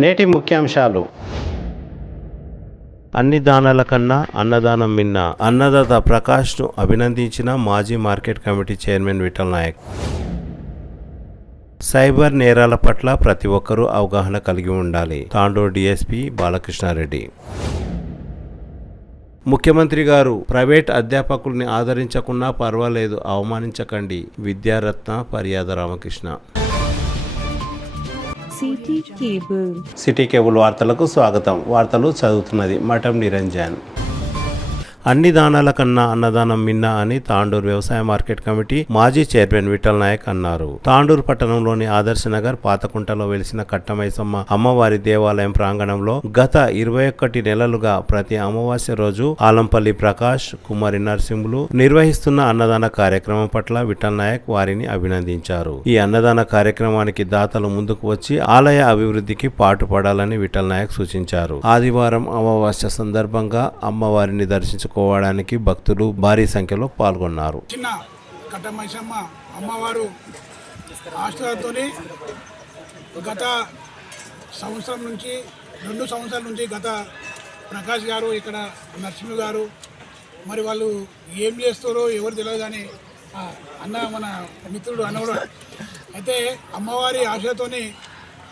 నేటి ముఖ్యాంశాలు. అన్ని దానాల కన్నా అన్నదానం మిన్న. అన్నదాత ప్రకాష్ను అభినందించిన మాజీ market committee chairman Vithal Nayak. Cyber నేరాల పట్ల ప్రతి ఒక్కరూ అవగాహన కలిగి ఉండాలి. తాండూరు డీఎస్పీ బాలకృష్ణారెడ్డి. ముఖ్యమంత్రి గారు ప్రైవేట్ అధ్యాపకుల్ని ఆదరించకున్నా పర్వాలేదు, అవమానించకండి. విద్యారత్న పర్యాద రామకృష్ణ. సిటీ కేబుల్ వార్తలకు స్వాగతం. వార్తలు చదువుతున్నది మఠం నిరంజన్. అన్ని దానాల కన్నా అన్నదానం మిన్న అని తాండూరు వ్యవసాయ మార్కెట్ కమిటీ మాజీ చైర్మన్ విఠల్ నాయక్ అన్నారు. తాండూరు పట్టణంలోని ఆదర్శ నగర్ పాతకుంటలో వెలిసిన కట్టమైసమ్మ అమ్మవారి దేవాలయం ప్రాంగణంలో గత 21 నెలలుగా ప్రతి అమావాస్య రోజు ఆలంపల్లి ప్రకాష్, కుమారి నరసింహులు నిర్వహిస్తున్న అన్నదాన కార్యక్రమం పట్ల విఠల్ నాయక్ వారిని అభినందించారు. ఈ అన్నదాన కార్యక్రమానికి దాతలు ముందుకు వచ్చి ఆలయ అభివృద్ధికి పాటుపడాలని విఠల్ నాయక్ సూచించారు. ఆదివారం అమావాస్య సందర్భంగా అమ్మవారిని దర్శించుకోవడానికి భక్తులు భారీ సంఖ్యలో పాల్గొన్నారు. చిన్న కట్టమైసమ్మ అమ్మవారు ఆశీర్వాదంతో గత సంవత్సరం నుంచి 2 సంవత్సరాల నుంచి గత ప్రకాష్ గారు, ఇక్కడ నరసింహ గారు, మరి వాళ్ళు ఏం చేస్తారో ఎవరు తెలియదు కానీ అన్న మన మిత్రుడు అన్నవాడు అయితే అమ్మవారి ఆశతో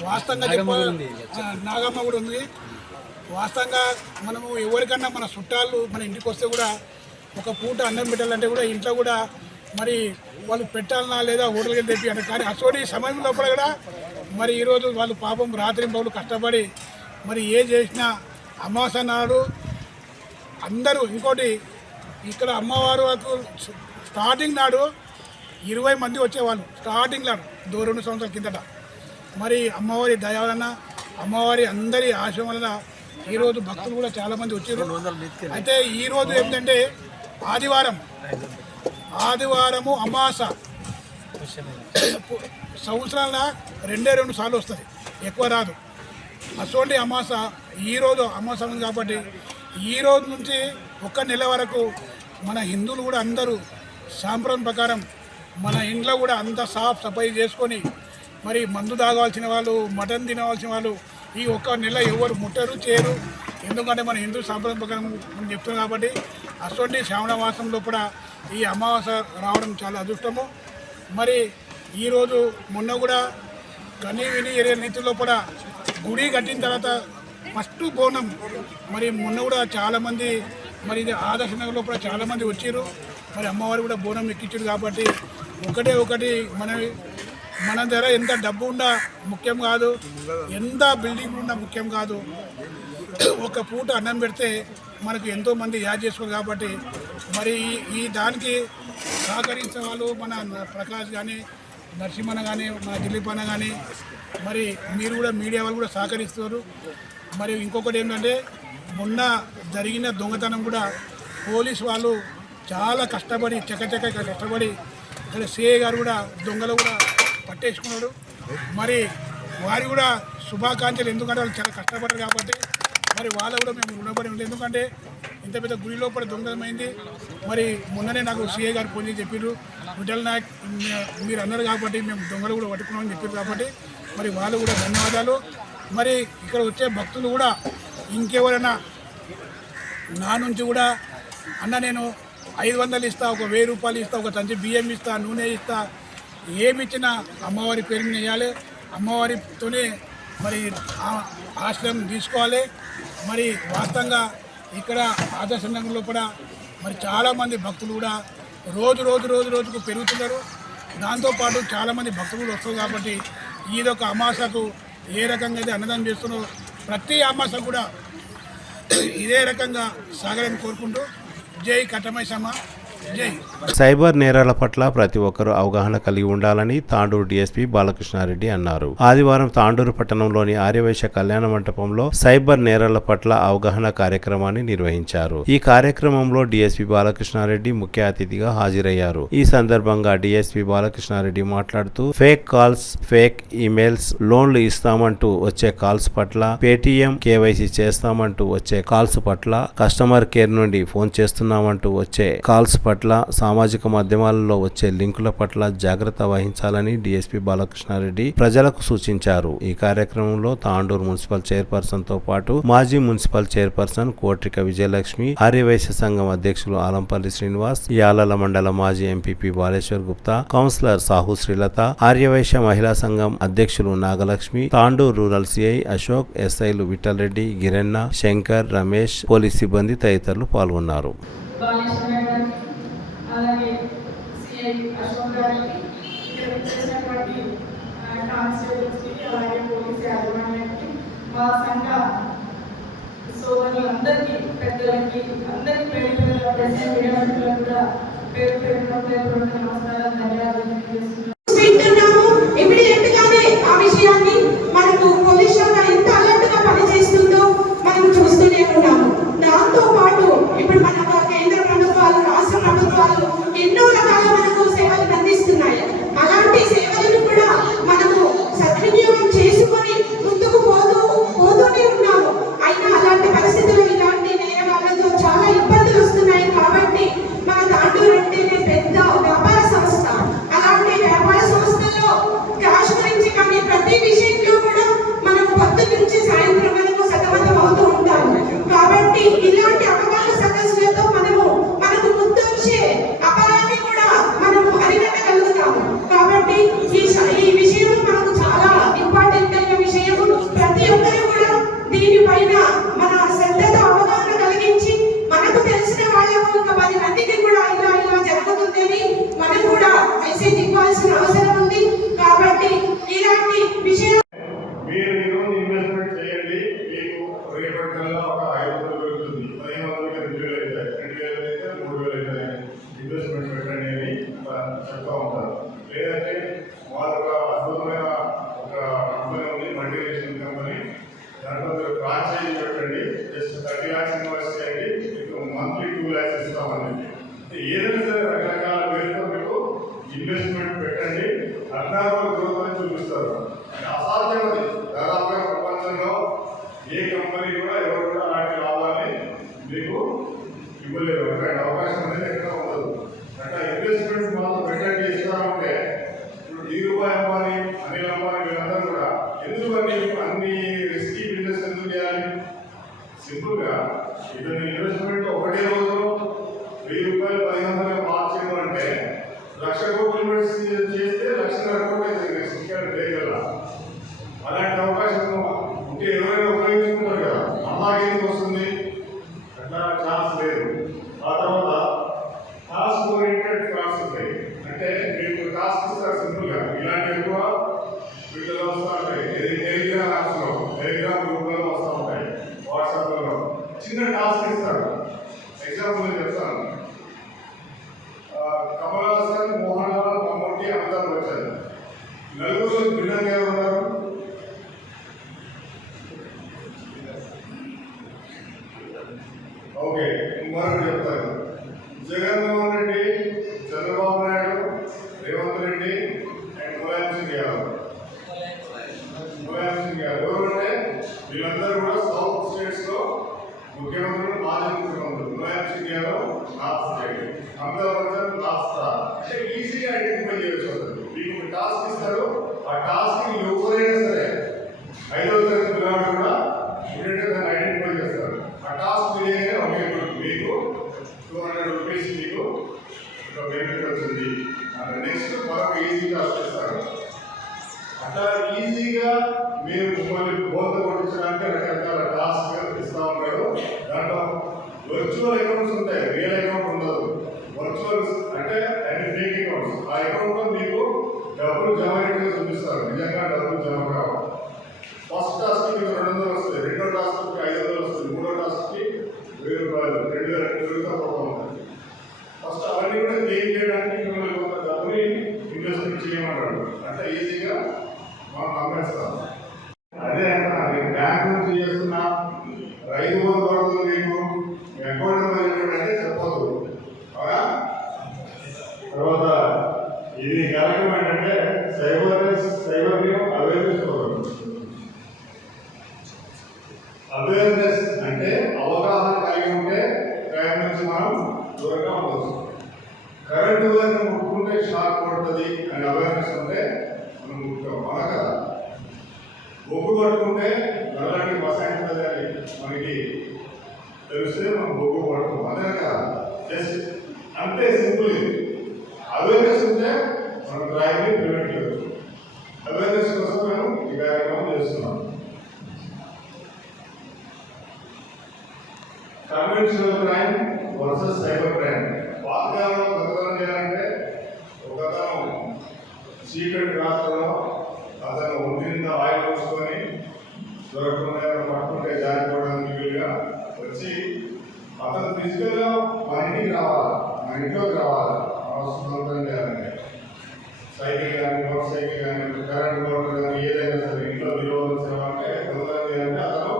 వాస్తవంగా నాగమ్మ కూడా ఉంది. వాస్తవంగా మనము ఎవరికన్నా మన చుట్టాలు మన ఇంటికి వస్తే కూడా ఒక పూట అన్నం పెట్టాలంటే కూడా ఇంట్లో కూడా మరి వాళ్ళు పెట్టాలన్నా లేదా హోటల్కి తెప్పి అంటే కానీ అసోటి సమయం లోపల కూడా మరి ఈరోజు వాళ్ళు పాపం రాత్రి పౌలు కష్టపడి మరి ఏ చేసినా అమావాస్య నాడు అందరూ ఇంకోటి ఇక్కడ అమ్మవారు స్టార్టింగ్ నాడు 20 మంది వచ్చేవాళ్ళు. స్టార్టింగ్ నాడు 2 సంవత్సరాల కిందట మరి అమ్మవారి దయ వలన అమ్మవారి అందరి ఆశ వలన ఈరోజు భక్తులు కూడా చాలామంది వచ్చారు. అయితే ఈరోజు ఏంటంటే ఆదివారము అమావాస సంవత్సరాల 2 సార్లు వస్తుంది, ఎక్కువ రాదు. అటువంటి అమావాస ఈరోజు అమావాస ఉంది కాబట్టి ఈరోజు నుంచి 1 నెల వరకు మన హిందువులు కూడా అందరూ సాంప్రదాయం ప్రకారం మన ఇంట్లో కూడా అంతా సాఫ్ సఫాయి చేసుకొని మరి మందు తాగవలసిన వాళ్ళు, మటన్ తినవలసిన వాళ్ళు ఈ 1 నెల ఎవరు ముట్టరు చేయరు. ఎందుకంటే మన హిందూ సాంప్రదాయం ప్రకారం మనం చెప్తున్నాం కాబట్టి అటువంటి శ్రావణ మాసంలో కూడా ఈ అమావాస్య రావడం చాలా అదృష్టము. మరి ఈరోజు మొన్న కూడా కనీ విని ఎరే నీతిలో కూడా గుడి కట్టిన తర్వాత ఫస్ట్ బోనం మరి మొన్న కూడా చాలామంది మరి ఇది ఆదర్శ నగర్లో కూడా చాలామంది వచ్చారు. మరి అమ్మవారు కూడా బోనం ఎక్కించారు కాబట్టి ఒకటి మన దగ్గర ఎంత డబ్బు ఉన్నా ముఖ్యం కాదు, ఎంత బిల్డింగ్ ఉన్నా ముఖ్యం కాదు. ఒక పూట అన్నం పెడితే మనకు ఎంతోమంది యాడ్ చేసుకోరు కాబట్టి మరి ఈ దానికి సహకరించే వాళ్ళు మన ప్రకాష్ కానీ, నరసింహన్న కానీ, మన దిలీప్ అన్న కానీ మరి మీరు కూడా మీడియా వాళ్ళు కూడా సహకరిస్తారు. మరి ఇంకొకటి ఏంటంటే మొన్న జరిగిన దొంగతనం కూడా పోలీస్ వాళ్ళు చాలా కష్టపడి కష్టపడి ఇక్కడ సిఐ గారు కూడా దొంగలు కూడా పట్టేసుకున్నాడు. మరి వారి కూడా శుభాకాంక్షలు. ఎందుకంటే వాళ్ళు చాలా కష్టపడ్డారు కాబట్టి మరి వాళ్ళు కూడా మేము రుణపడి ఉంటాం. ఎందుకంటే ఇంత పెద్ద గుడి లోపల దొంగతనమైంది. మరి మొన్ననే నాకు సిఐ గారు ఫోన్ చేసి చెప్పారు, విఠల్ నాయక్ మీరు అన్నారు కాబట్టి మేము దొంగలు కూడా పట్టుకున్నామని చెప్పారు కాబట్టి మరి వాళ్ళు కూడా ధన్యవాదాలు. మరి ఇక్కడ వచ్చే భక్తులు కూడా ఇంకెవరైనా నా నుంచి కూడా అన్న నేను 500 ఇస్తా, ఒక 1000 రూపాయలు ఇస్తా, ఒక తంచి బియ్యం ఇస్తా, నూనె ఇస్తా, ఏమి ఇచ్చినా అమ్మవారి పేరు మీద వేయాలి. అమ్మవారితోనే మరి ఆశ్రయం తీసుకోవాలి. మరి వాస్తవంగా ఇక్కడ ఆదర్శ నగర్లో కూడా మరి చాలామంది భక్తులు కూడా రోజుకు పెరుగుతున్నారు. దాంతోపాటు చాలామంది భక్తులు కూడా వస్తారు కాబట్టి ఈదొక అమాసకు ఏ రకంగా అయితే అన్నదానం చేస్తున్నారో ప్రతి అమాస కూడా ఇదే రకంగా సాగాలని కోరుకుంటూ జై కట్టమైసమ్మ. సైబర్ నేరాల పట్ల ప్రతి ఒక్కరూ అవగాహన కలిగి ఉండాలని తాండూరు డీఎస్పీ బాలకృష్ణారెడ్డి అన్నారు. ఆదివారం తాండూరు పట్టణంలోని ఆర్యవైశ్య కళ్యాణ మంటపంలో సైబర్ నేరాల పట్ల అవగాహన కార్యక్రమాన్ని నిర్వహించారు. ఈ కార్యక్రమంలో డీఎస్పీ బాలకృష్ణారెడ్డి ముఖ్య అతిథిగా హాజరయ్యారు. ఈ సందర్భంగా డీఎస్పీ బాలకృష్ణారెడ్డి మాట్లాడుతూ ఫేక్ కాల్స్, ఫేక్ ఈమెయిల్స్, లోన్లు ఇస్తామంటూ వచ్చే కాల్స్ పట్ల, పేటీఎం కేవైసీ చేస్తామంటూ వచ్చే కాల్స్ పట్ల, కస్టమర్ కేర్ నుండి ఫోన్ చేస్తున్నామంటూ వచ్చే కాల్స్ పట్ల పట్ల సామాజిక మాధ్యమాలలో వచ్చే లింకుల పట్ల జాగ్రత్త వహించాలని డీఎస్పీ బాలకృష్ణారెడ్డి ప్రజలకు సూచించారు. ఈ కార్యక్రమంలో తాండూరు మున్సిపల్ చైర్పర్సన్ తో పాటు మాజీ మున్సిపల్ చైర్పర్సన్ కోట్రిక విజయలక్ష్మి, ఆర్యవైశ్య సంఘం అధ్యక్షులు ఆలంపల్లి శ్రీనివాస్, యాలల మండల మాజీ ఎంపీపీ బాలేశ్వర్ గుప్తా, కౌన్సిలర్ సాహు శ్రీలత, ఆర్యవైశ్య మహిళా సంఘం అధ్యక్షులు నాగలక్ష్మి, తాండూరు రూరల్ సిఐ అశోక్, ఎస్ఐలు విఠల్ రెడ్డి, గిరెన్న, శంకర్, రమేష్, పోలీస్ సిబ్బంది తదితరులు పాల్గొన్నారు. మా సంఘ సోదరులందరికీ, పెద్దలకి, అందరికీ పేరు పేరుగా ప్రెసిడెంట్ విద్యార్థులకు కూడా పేరు పేరు నమస్కారాలు, ధన్యవాదాలు తెలియజేస్తున్నాను. ఆ విషయాన్ని మనకు పోలీస్ శాఖ ఎంత అలర్ట్ గా పనిచేస్తుందో మనం చూస్తూనే ఉన్నాము. దాంతో పాటు ఇప్పుడు మన కేంద్ర ప్రభుత్వాలు, రాష్ట్ర ప్రభుత్వాలు ఎన్నో రకాల మనకు సేవలు అందిస్తున్నాయి. అలాంటి సేవలను కూడా మనము సద్వినియోగం చేసుకొని ముందుకు పోతూనే ఉన్నాము. అయినా అలాంటి పరిస్థితులు ఇలాంటి నేరగాళ్లతో చాలా ఇబ్బందులు వస్తున్నాయి. కాబట్టి మన తాండూరు అంటేనే పెద్ద వ్యాపార సంస్థ. అలాంటి వ్యాపార సంస్థల్లో క్యాష్ గురించి కానీ ప్రతి విషయంలో కూడా మనం పొద్దు నుంచి సాయంత్రం వరకు సతమతం అవుతూ ఉంటాము. కాబట్టి ఇలాంటి అపవాద సదస్సులతో మనకు ముందు వచ్చే అపరాన్ని కూడా మనము అరికట్టగలుగుతాము. కాబట్టి ఈ విషయం మనకు చాలా ఇంపార్టెంట్ అయిన విషయం. ప్రతి ఒక్కరు కూడా దీనిపైన మన శ్రద్ధతో అవగాహన కలిగించి మనకు తెలిసిన వాళ్ళకు ఇంకా 10 మందికి కూడా ఇలా జరుగుతుందని మనం కూడా మెసేజ్ ఇవ్వాల్సిన అవసరం ఉంది. కాబట్టి ఇలాంటి విషయం ఇన్వెస్ట్మెంట్ పెట్టండి అని చెప్తా ఉంటారు. లేదంటే వాళ్ళ అద్భుతమైన ఒక కంపెనీ ఉంది, మల్టీనేషనల్ కంపెనీ, దాంట్లో మీరు ఫ్రాంచైజీ పెట్టండి, జస్ట్ 30 lakhs ఇన్వెస్ట్ చేయండి, మీకు మంత్లీ 2 lakhs ఇస్తామని. ఏదైనా సరే రకరకాల పేరుతో మీకు ఇన్వెస్ట్మెంట్ పెట్టండి, 14 గ్రోత్ అని చూపిస్తారు. అసాధ్యం అది. దాదాపుగా ప్రపంచంలో ఏ కంపెనీ కూడా ఎవరు కూడా అలాంటి లాభాన్ని మీకు ఇవ్వలేరు. అలాంటి అవకాశం అనేది ఎక్కడ ఉండదు. అట్లా ఇన్వెస్ట్మెంట్స్ మాత్రం పెట్టండి ఇస్తామంటే ఇప్పుడు ధీరుభాయ్ అంబానీ, అనిల్ అంబానీ వీళ్ళందరూ కూడా ఎందుకు అన్ని రిస్కీ బిజినెస్ ఎందుకు చేయాలి? సింపుల్గా ఇతని ఇన్వెస్ట్మెంట్ ఒకటే రోజు 1000 రూపాయలు 1500 మార్చేయడం అంటే 1,00,000 కోట్లు ఇన్వెస్ట్ చేస్తే 1,00,000 కోట్లు వేయగల. అలాంటి అవకాశం ఉంటే ఎవరైనా ఉపయోగించుకుంటారు కదా, అలాగేందుకు వస్తుంది? అట్లా ఛాన్స్ లేదు. ఆ తర్వాత టాస్క్ ఓరియంటెడ్ ఫ్రాడ్స్ ఉంటాయి. అంటే మీకు టాస్క్ ఇస్తారు సింపుల్గా. ఇలాంటి ఎక్కువ వీటిలో వస్తూ ఉంటాయి. టెలిగ్రామ్ యాప్స్లో, టెలిగ్రామ్ గ్రూప్లలో వస్తూ ఉంటాయి, వాట్సాప్లలో చిన్న టాస్క్ ఇస్తారు. ఎగ్జాంపుల్ నేను చెప్తాను. కమల్ హాసన్, మోహన్ లాల్, మమ్మూటి, అమితాబ్ బచ్చన్ నలుగురు భిన్నంగా ఉన్నారు. ఓకే, మరొకటి చెప్తాను. జగన్మోహన్ రెడ్డి, చంద్రబాబు నాయుడు, రేవంత్ రెడ్డి అండ్ ములాయం సింగ్ యాదవ్. ఎవరంటే వీళ్ళందరూ కూడా సౌత్ స్టేట్స్ లో ముఖ్యమంత్రులు, మాజీ ముఖ్యమంత్రులు. Mulayam Singh Yadav north state, Amitabh Bachchan north star. అంటే ఈజీగా ఐడెంటిఫై చేయవచ్చు. మీకు ఒక టాస్క్ ఇస్తారు, ఆ టాస్క్ ఎవరైనా సరే 5వ తరగతి పిల్లవాడు కూడా దాన్ని ఐడెంటిఫై చేస్తారు. ఆ టాస్క్ తెలియగానే మీకు 200 రూపీస్ మీకు బెనిఫిట్ వచ్చింది. నెక్స్ట్ మరొక ఈజీ టాస్క్ ఇస్తారు. అట్లా ఈజీగా మీరు మిమ్మల్ని బోధ కొట్టించడానికి రకరకాల టాస్క్ ఇస్తూ ఉంటారు. దాంట్లో వర్చువల్ అకౌంట్స్ ఉంటాయి, రియల్ అకౌంట్ ఉండదు. వర్చువల్స్ అంటే అన్ని ఫేక్ అకౌంట్స్. ఆ అకౌంట్లో మీకు డబ్బులు జమ అయినట్టుగా చూపిస్తారు, నిజంగా డబ్బులు జమ కావు. ఫస్ట్ టాస్క్కి మీకు 200 వస్తుంది, రెండో టాస్క్కి 500 వస్తుంది, మూడో టాస్క్కి 1000 రూపాయలు, 2000 పెరుగుతూ పోతూ ఉంటుంది. ఫస్ట్ అవన్నీ కూడా క్లెయిమ్ చేయడానికి మిమ్మల్ని కొంత డబ్బుని ఇన్వెస్ట్మెంట్ చేయమంటాడు. అంటే ఈజీగా మనం నమ్మేస్తాం. అదే అంటే బ్యాంక్ నుంచి చేస్తున్న 500 పడుతుంది మీకు అకౌంట్ అంటే చెప్పదు. అవునా? తర్వాత ఇది కరెక్ట్ ఏంటంటే సైబర్ అవేర్నెస్ అంటే అవగాహన కలిగి ఉంటే క్రైమ్ నుంచి మనం దూరంగా ఉండవచ్చు. కరెంటు వైర్ను ముట్టుకుంటే షాక్ పడుతుంది అని అవేర్నెస్ ఉంటే మనం ముట్టుకోం అలా కదా. బొగ్గు పట్టుకుంటే నల్లటి మసాయించదు అని మనకి తెలిస్తే మనం బొగ్గు పట్టుకోం అదే కదా. జస్ట్ అంతే సింపుల్. అవేర్నెస్ ఉంటే మనం క్రైమ్ని ప్రివెంట్ చేయవచ్చు. అవేర్నెస్ కోసం మేము ఈ కార్యక్రమం చేస్తున్నాం. Conventional crime versus cyber crime. పాతకాలంలో దొంగతనం చేయాలంటే ఒకతను చీకటి రాత్రిలో అతను ఒంటింత ఆయిల్ పోసుకొని దొరకకుండా పట్టుకుంటే జారిపోవడానికి వీలుగా వచ్చి అతను ఫిజికల్గా మన ఇంటికి రావాలి, మన ఇంట్లోకి రావాలి. దొంగతనం చేయాలంటే సైకిల్ కానీ, మోటార్ సైకిల్ కానీ, కరెంట్ మోటార్ కానీ ఏదైనా సరే ఇంట్లో విలువలు సేవంటే దొంగతనం చేయాలంటే అతను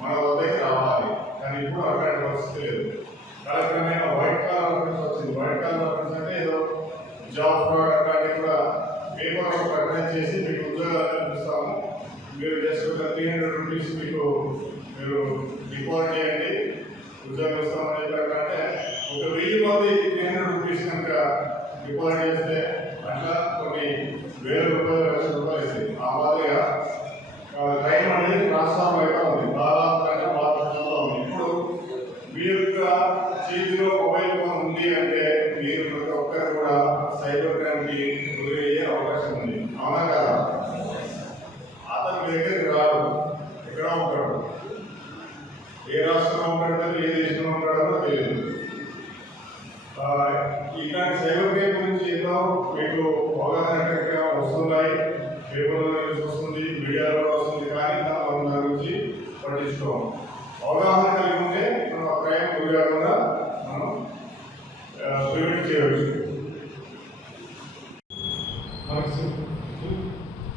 మన వద్దకి రావాలి. కానీ ఇప్పుడు అట్లాంటి పరిస్థితి లేదు. కాలక్రమేణా వైట్ కాలర్ వర్కర్స్ వచ్చింది. వైట్ కాలర్ వర్కర్స్ అంటే ఏదో జాబ్ ఫ్రాడ్ అట్లాంటివి కూడా పేపర్ ప్రకటన చేసి మీకు ఉద్యోగాలు కల్పిస్తాము, మీరు జస్ట్ ఒక 300 రూపీస్ మీకు మీరు డిపాజిట్ చేయండి ఉద్యోగం ఇస్తామని చెప్పారంటే ఒక 1000 మంది 300 రూపీస్ కనుక డిపాజిట్ చేస్తే అట్లా కొన్ని వేల రూపాయలు, లక్షల రూపాయలు ఇస్తుంది. ఆ మాదిరిగా క్రైమ్ అనేది ట్రాన్స్ఫార్మ్ అవుతా ఉంది. దాదాపు భారతదేశంలో ఉంది. ఇప్పుడు మీ యొక్క చేతిలో మొబైల్ ఫోన్ ఉంది అంటే మీరు ప్రతి ఒక్కరు కూడా సైబర్ క్రైమ్కి గురయ్యే అవకాశం ఉంది. అవునా కదా? అతను మీ దగ్గరికి రాడు, ఎక్కడ ఉంటాడు, ఏ రాష్ట్రంలో ఉంటాడో ఏ దేశంలో ఉంటాడో తెలియదు. ఇట్లాంటి సైబర్ క్రైమ్ గురించి ఏదో మీకు అవగాహన వస్తున్నాయి, పేపర్లో వస్తుంది, మీడియాలో వస్తుంది, కానీ మనం దాని గురించి పట్టించుకోం. అవగాహన కలిగి ఉంటే మనం ఆ క్రైమ్ గురి కాకుండా మనం ప్రివెంట్ చేయవచ్చు.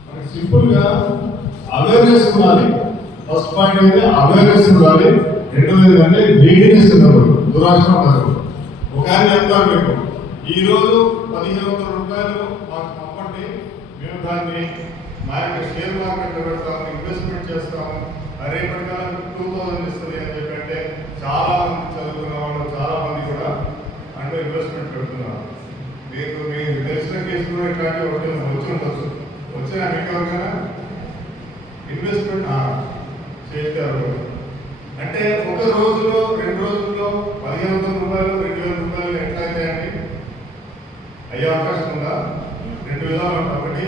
మనకి సింపుల్గా అవేర్నెస్ ఉండాలి. ఫస్ట్ పాయింట్ అయితే అవేర్నెస్ ఉండాలి. రెండోది అంటే గ్రీడీనెస్ ఉండదు, దురాశ ఉండదు. ఒక ఆయన చెప్తారు మీకు ఈరోజు 1500 రూపాయలు మాకు పంపండి, మేము దాన్ని మా యొక్క షేర్ మార్కెట్లో పెడతాము, ఇన్వెస్ట్మెంట్ చేస్తాము, రేపటి కాలం 2000 ఇస్తుంది అని చెప్పంటే చాలా మంది చదువుకున్న వాళ్ళు చాలా మంది కూడా అంటే ఇన్వెస్ట్మెంట్ పెడుతున్నారు. మీకు తెలిసిన కేసు కూడా ఇట్లాంటివి వచ్చి ఉండొచ్చు. వచ్చిన మీకెవరికైనా ఇన్వెస్ట్మెంట్ చేస్తారు అంటే ఒక రోజులో 2 రోజుల్లో 1500 రూపాయలు 2000 రూపాయలు ఎట్లా అవుతాయండి? అయ్యే అవకాశం ఉందా? 2 విధాలు. ఒకటి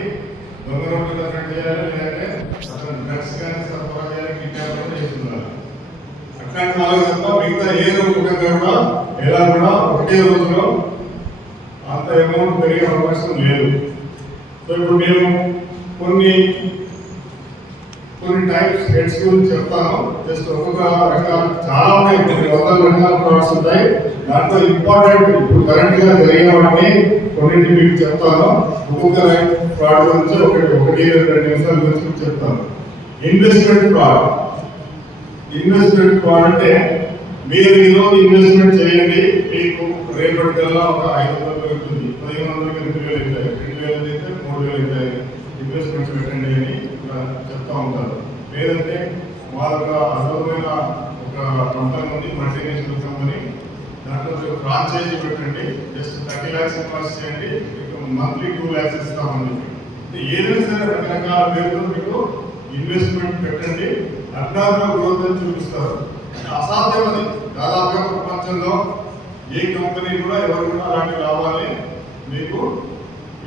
దొంగ రోడ్లు కట్టడం చేయాలి, లేదంటే అసలు డ్రగ్స్ కానీ సరఫరా చేయాలి, కిడ్నాప్ చేస్తున్నారు. అట్లాంటి వాళ్ళకి తప్ప మిగతా ఏ రోజు కూడా ఎలా కూడా ఒకే రోజులో అంత అమౌంట్ పెరిగే అవకాశం లేదు. సో ఇప్పుడు మేము కొన్ని టైప్స్ హెడ్స్ గురించి చెప్తాను. జస్ట్ ఒక్కొక్క రకాల చాలా ఉన్నాయి, కొన్ని 100 రకాల ఫ్రాడ్స్ ఉంటాయి. దాంట్లో ఇంపార్టెంట్ ఇప్పుడు కరెంట్ గా జరిగిన వాటిని కొన్నింటి మీకు చెప్తాను. ఒక్కొక్క ఫ్రాడ్ గురించి 1-2 నిమిషాల గురించి చెప్తాను. Investment fraud. ఇన్వెస్ట్మెంట్ ఫ్రాడ్ అంటే మీరు ఈరోజు ఇన్వెస్ట్మెంట్ చేయండి, మీకు రేపటికల్లా ఒక 500 పెరుగుతుంది, 1500 2000 అవుతాయి, 2000 అయితే 3000 అవుతాయి, ఇన్వెస్ట్మెంట్స్ పెట్టండి అని చెప్తా ఉంటారు. లేదంటే వాళ్ళ అద్భుతమైన ఒక కంపెనీ ఉంది, మల్టీనేషనల్ కంపెనీ, దాంట్లో ఫ్రాంచైజీ పెట్టండి, జస్ట్ 30 lakhs ఇన్వెస్ట్ చేయండి, మీకు మంత్లీ 2 lakhs ఇస్తామని చెప్పి ఏదైనా సరే రకరకాల పేరుతో మీకు ఇన్వెస్ట్మెంట్ పెట్టండి, అడ్డాగా గ్రోత్ అని చూపిస్తారు. అసాధ్యం అది. దాదాపుగా ప్రపంచంలో ఏ కంపెనీ కూడా ఎవరు కూడా అలాంటి లాభాన్ని మీకు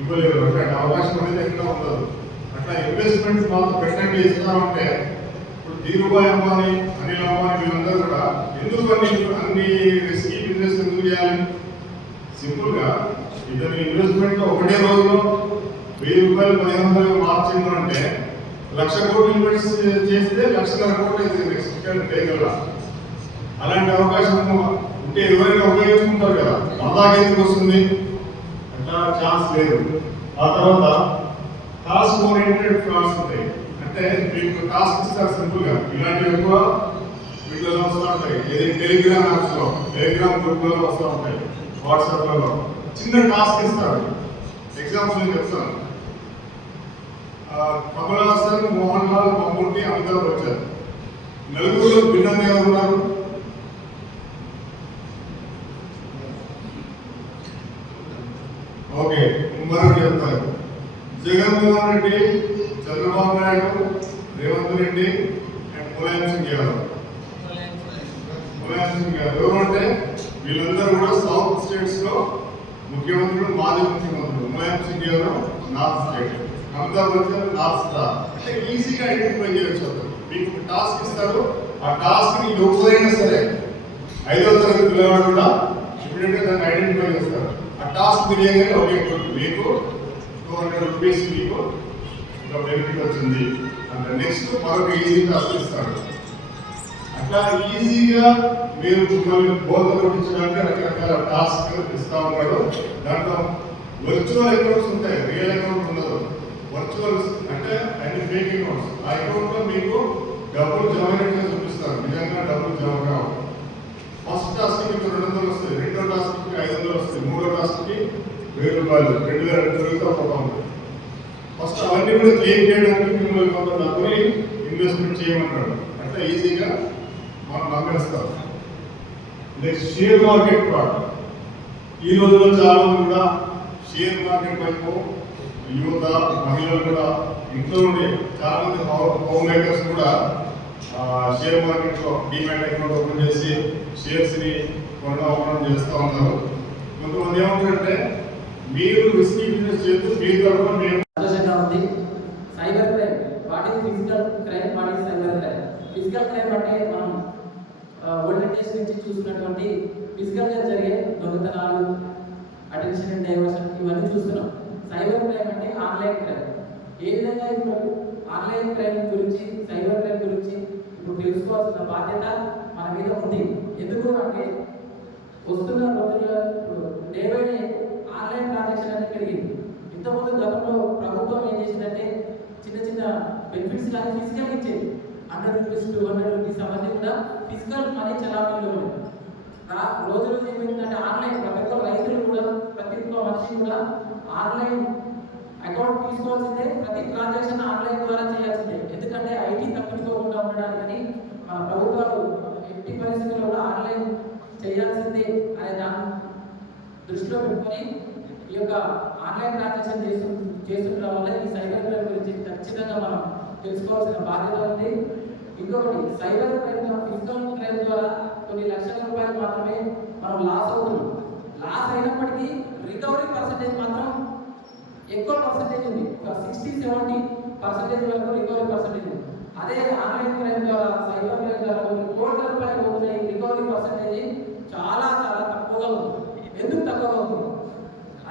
ఇవ్వలేరు. అట్లాంటి అవకాశం అనేది ఎక్కడ ఉండదు. అట్లా ఇన్వెస్ట్మెంట్స్ మాత్రం పెట్టండి ఇస్తామంటే ఇప్పుడు ధీరుభాయ్ అంబానీ, అనిల్ అంబానీ వీళ్ళందరూ కూడా ఎందుకు అన్ని రిస్కీ బిజినెస్ ఎందుకు చేయాలి? సింపుల్గా ఇతని ఇన్వెస్ట్మెంట్ ఒకటే రోజులో 1000 రూపాయలు 1500 మార్చింది అంటే 1,00,000 కోట్లు ఇన్వెస్ట్ చేస్తే 1,00,000 కోట్లు చేయగలరా? అలాంటి అవకాశం ఉంటే ఎవరైనా ఉపయోగించుకుంటారు కదా, మళ్ళాగేందుకు వస్తుంది? అట్లా ఛాన్స్ లేదు. ఆ తర్వాత టాస్క్ ఓరియంటెడ్ ఫ్రాడ్స్ ఉంటాయి. అంటే మీకు టాస్క్ ఇస్తారు సింపుల్గా. ఇలాంటివి ఎక్కువ వీటిలో వస్తూ ఉంటాయి. ఏది టెలిగ్రామ్ యాప్స్లో, టెలిగ్రామ్ గ్రూప్లలో వస్తూ ఉంటాయి, వాట్సాప్లలో చిన్న టాస్క్ ఇస్తారు. ఎగ్జాంపుల్ నేను చెప్తాను. కమల్ హాసన్, మోహన్ లాల్, మమ్ముట్టి, అమితాబ్ బచ్చన్ నలుగురులో భిన్నంగా ఎవరు ఉన్నారు? జగన్మోహన్ రెడ్డి, చంద్రబాబు నాయుడు, రేవంత్ రెడ్డి అండ్ ములాయం సింగ్ యాదవ్. ఎవరంటే వీళ్ళందరూ కూడా సౌత్ స్టేట్స్ లో ముఖ్యమంత్రులు, మాజీ ముఖ్యమంత్రులు. Mulayam Singh Yadav north state, Amitabh Bachchan north star. అంటే ఈజీగా ఐడెంటిఫై చేయవచ్చు. మీకు ఒక టాస్క్ ఇస్తారు, ఆ టాస్క్ ని ఎవరైనా సరే 5వ తరగతి పిల్లవాడు కూడా ఇప్పుడంటే దాన్ని ఐడెంటిఫై చేస్తారు. ఆ టాస్క్ తెలియగానే ఓకే మీకు 200 రూపీస్ మీకు ఒక బెనిఫిట్ వచ్చింది అంటే నెక్స్ట్ మరొక ఈజీ టాస్క్ ఇస్తారు. అట్లా ఈజీగా మీరు మిమ్మల్ని బోధ కొట్టించడానికి రకరకాల టాస్క్ ఇస్తా ఉన్నాడు. దాంట్లో వర్చువల్ అకౌంట్స్ ఉంటాయి, రియల్ అకౌంట్ ఉండదు. వర్చువల్ అంటే అన్ని ఫేక్ అకౌంట్స్. ఆ అకౌంట్ లో మీకు డబ్బులు జమ అయినట్టుగా చూపిస్తారు, నిజంగా డబ్బులు జమ కావు. ఫస్ట్ టాస్క్ మీకు 200 వస్తుంది, రెండో టాస్క్ కి 500 వస్తుంది, మూడో టాస్క్ కి 1000 రూపాయలు, 2000 తిరుగుతూ పోతా ఉంటుంది. ఫస్ట్ అవన్నీ కూడా క్లెయిమ్ చేయడానికి మిమ్మల్ని కొంత డబ్బుని ఇన్వెస్ట్మెంట్ చేయమంటాడు. అంటే ఈజీగా మనం నమ్మేస్తాం. Next share market part. ఈ రోజుల్లో చాలా మంది కూడా షేర్ మార్కెట్ వైపు యువత, మహిళలు కూడా ఇంట్లో ఉండే చాలా మంది హోమ్ మేకర్స్ కూడా షేర్ మార్కెట్ లో డిమాట్ అకౌంట్ ఓపెన్ చేసి షేర్స్ ని కొనడం చేస్తూ ఉన్నారు. కొంతమంది ఏమంటారంటే మీరు రిస్కీ బిజినెస్ చేస్తూ మీ తరఫున మేము సంతోషంగా ఉంది. Cyber crime, what is physical crime, what is cyber crime. Physical crime అంటే మనం ఓల్డెన్ డేస్ నుంచి చూసినటువంటి ఫిజికల్ గా జరిగే దొంగతనాలు, అటెన్షన్ అండ్ డైవర్షన్ ఇవన్నీ చూస్తున్నాం. సైబర్ క్రైమ్ అంటే ఆన్లైన్ క్రైమ్. ఏ విధంగా ఇప్పుడు ఆన్లైన్ క్రైమ్ గురించి, సైబర్ క్రైమ్ గురించి ఇప్పుడు తెలుసుకోవాల్సిన బాధ్యత మన మీద ఉంది. ఎందుకు అంటే వస్తున్న రోజుల్లో ఇప్పుడు day by day online transaction అనేది పెరిగింది. ఇంతకుముందు గతంలో ప్రభుత్వం ఏం చేసిందంటే చిన్న చిన్న బెనిఫిట్స్ కానీ ఫిజికల్ ఇచ్చేది. 100 రూపీస్, 200 రూపీస్ అవన్నీ కూడా ఫిజికల్ మనీ చలామణిలో ఉంది. రోజు ఏమైందంటే ఆన్లైన్ ప్రతి ఒక్క రైతులు కూడా, ప్రతి ఒక్క మనిషి కూడా ఆన్లైన్ అకౌంట్ తీసుకోవాల్సిందే, ప్రతి ట్రాన్సాక్షన్ ఆన్లైన్ ద్వారా చేయాల్సిందే. ఎందుకంటే ఐటీ తప్పించుకోకుండా ఉండడానికని మన ప్రభుత్వాలు ఎట్టి పరిస్థితుల్లో కూడా ఆన్లైన్ చేయాల్సిందే అనే దాన్ని దృష్టిలో పెట్టుకొని ఈ యొక్క ఆన్లైన్ ట్రాన్సాక్షన్ చేస్తుండడం వల్ల ఈ సైబర్ క్రైమ్ గురించి ఖచ్చితంగా మనం తెలుసుకోవాల్సిన బాధ్యత ఉంది. ఇంకొకటి, సైబర్ క్రైమ్, ఫిజికల్ క్రైమ్ ద్వారా కొన్ని లక్షల రూపాయలు మాత్రమే మనం లాస్ అవుతున్నాం. లాస్ అయినప్పటికీ రికవరీ పర్సెంటేజ్ మాత్రం ఎక్కువ పర్సెంటేజ్ ఉంది. ఒక 60-70% వరకు రికవరీ పర్సెంటేజ్ ఉంది. అదే ఆన్లైన్ క్రైమ్ ద్వారా, సైబర్ క్రైమ్ ద్వారా కొన్ని కోట్ల రూపాయలు పోతున్నాయి, రికవరీ పర్సెంటేజ్ చాలా చాలా తక్కువగా ఉంది. ఎందుకు తక్కువగా ఉంది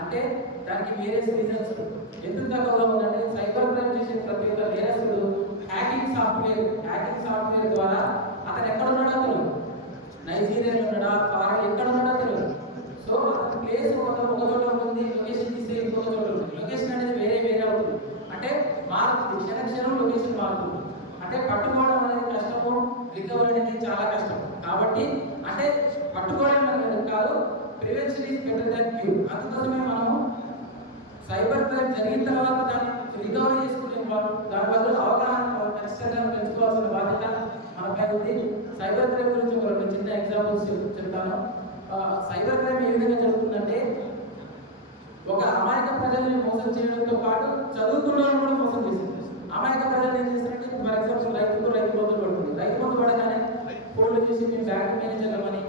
అంటే దానికి వేరియస్ రీజన్స్. ఎందుకు తక్కువగా ఉందంటే సైబర్ క్రైమ్ చేసే ప్రతి ఒక్క నేరస్తుడు హ్యాకింగ్ సాఫ్ట్వేర్ ద్వారా అతను ఎక్కడ ఉన్నాడో తెలియదు, నైజీరియాలో ఉన్నాడా, ఫారెన్ ఎక్కడ ఉన్నాడో తెలియదు. సో అతని ప్లేస్ ఒక చోట ఉంటుంది, లొకేషన్ తీస్తే ఇంకొక చోట ఉంటుంది. లొకేషన్ అనేది వేరే వేరే అవుతుంది. అంటే మారుతుంది, క్షణం లొకేషన్ మారుతుంది. అంటే పట్టుకోవడం అనేది కష్టము, రికవరీ అనేది చాలా కష్టం. కాబట్టి అంటే పట్టుకోవడం అనేది కాదు, prevention is better than cure. అందుకోసమే మనం సైబర్ క్రైమ్ జరిగిన తర్వాత దాన్ని రికవరీ చేసుకునే దాని బదులు అవగాహన ఖచ్చితంగా పెంచుకోవాల్సిన బాధ్యత మనపై ఉంది. సైబర్ క్రైమ్ గురించి ఒక రెండు చిన్న ఎగ్జాంపుల్స్ చెప్తాను. సైబర్ క్రైమ్ ఏ విధంగా జరుగుతుందంటే ఒక అమాయక ప్రజల్ని మోసం చేయడంతో పాటు చదువుకున్న వాళ్ళని కూడా మోసం చేస్తుంది. అమాయక ప్రజలు ఏం చేస్తారంటే ఫర్ ఎగ్జాంపుల్ రైతు బంధు పడుతుంది. రైతు బంధు పడగానే ఫోన్లు చేసి మీ బ్యాంక్ మేనేజర్లమని